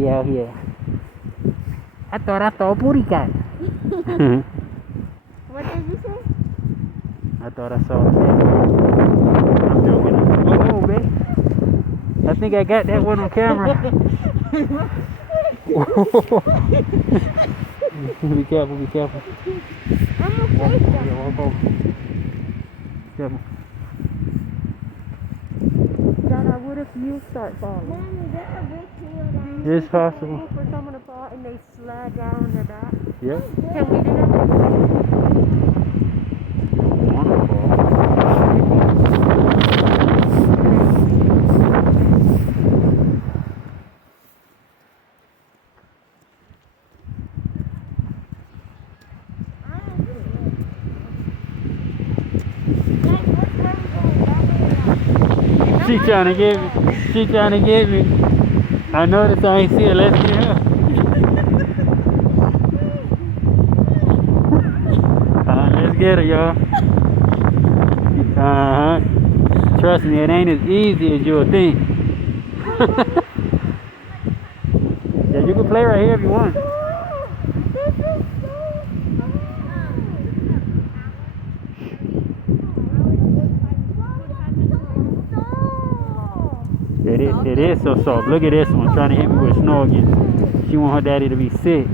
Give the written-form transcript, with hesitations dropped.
daddy out here. I thought I saw a booty cat. What did you say? I thought I saw a cat. I'm joking. Oh, baby. I think I got that one on camera. Be careful, be careful. I'm okay. Yeah, walk over. Careful. Dada, what if you start falling? Mommy, there's a big hill down It's possible. For someone to fall and they slide down on their back? Yep. Can we do that? Wonderful. She trying to get me. She trying to get me. I noticed I ain't see her. Let's get her. Let's get her, y'all. Trust me, it ain't as easy as you'll think. Yeah, you can play right here if you want. It is so soft. Look at this one trying to hit me with a snow again. She want her daddy to be sick.